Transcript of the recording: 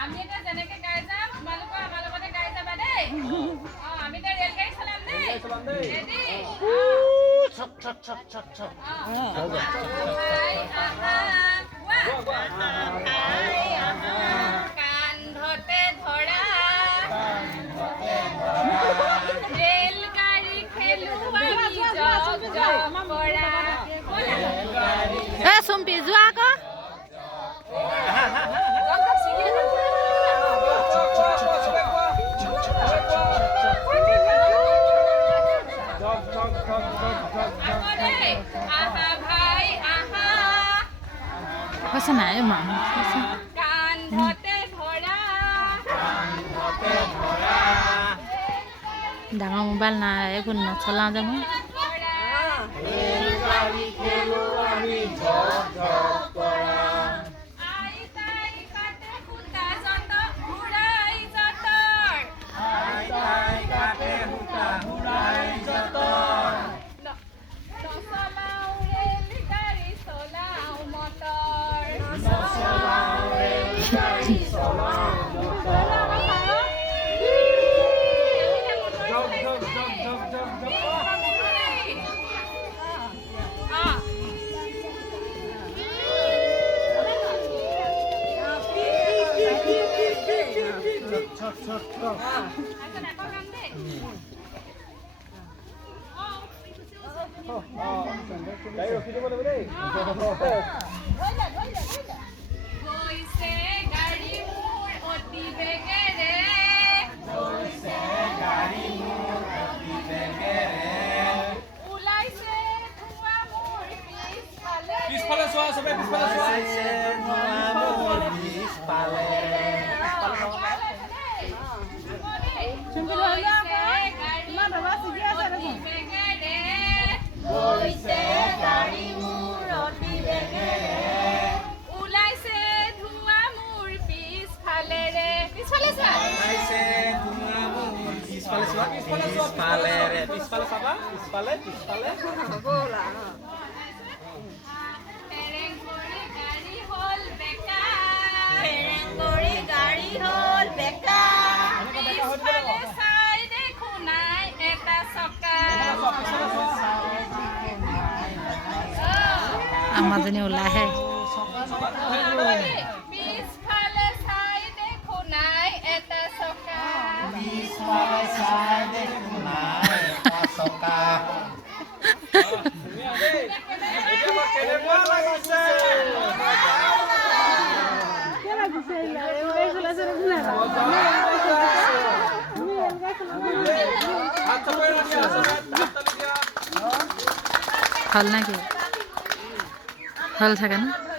আমি এটা যেনেকে গাই যাম তোমালোকে আমাৰ লগতে গাই যাবা দেই আমি এটা ৰেল গাড়ী চলাম দেই ৰেডি ছক ছক ছক ছক ছক ভাই আহা কান্ধতে ধৰা ৰেল গাড়ী খেলো আমি জগ জগ কৰা এ চুম্পি যোৱা আকৌ কৈছে নাই মানুহ কান্ধতে ধৰা ডাঙৰ মোবাইল নাই এইবোৰ নচলাওঁ যে মই গৈছে গাড়ী মোৰ অতি বেগেৰে ওলাইছে ধোঁৱা মোৰ পিছফালে চোৱা চবে পিছফালে চোৱা পিছফালে চাবা পিছফালে আমাজনী ওলাই আহে পিছফালে চাই দেখো নাই এটা চকা হল নাকি হল থাকে না